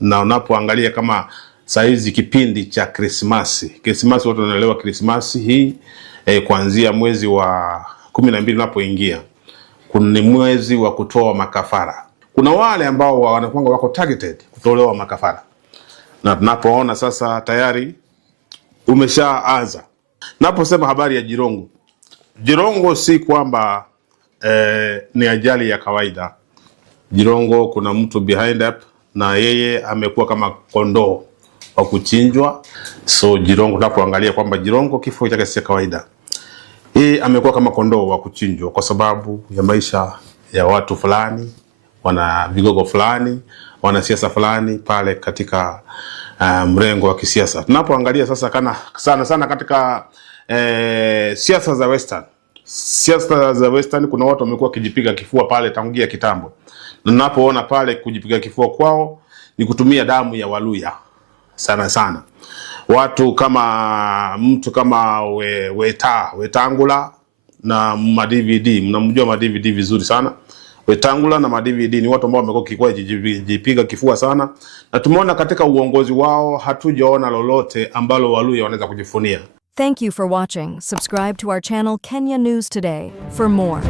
Na unapoangalia kama saizi kipindi cha Krismasi watu wanaelewa Krismasi hii kuanzia mwezi wa 12 unapoingia, kuna mwezi wa kutoa makafara. Kuna wale ambao wanakuwa wako targeted kutolewa makafara, na tunapoona sasa tayari umeshaanza. Naposema habari ya Jirongo si kwamba ni ajali ya kawaida. Jirongo kuna mtu behind up, na yeye amekuwa kama kondoo wa kuchinjwa. So Jirongo, tunapoangalia kwamba Jirongo kifo chake si kawaida, yeye amekuwa kama kondoo wa kuchinjwa kwa sababu ya maisha ya watu fulani, wana vigogo fulani, wana siasa fulani pale katika mrengo wa kisiasa. Tunapoangalia sasa sana katika siasa za Western, kuna watu wamekuwa kijipiga kifua pale tangia kitambo. Na ninapoona pale kujipiga kifua kwao ni kutumia damu ya Waluya sana. Watu kama mtu kama Wetangula na Ma-DVD, mnamjua Ma-DVD vizuri sana. Wetangula na Ma-DVD ni watu ambao wamekuwa kijipiga kifua sana, na tumeona katika uongozi wao hatujaona lolote ambalo Waluya wanaweza kujifunia. Thank you for watching. Subscribe to our channel Kenya News Today for more.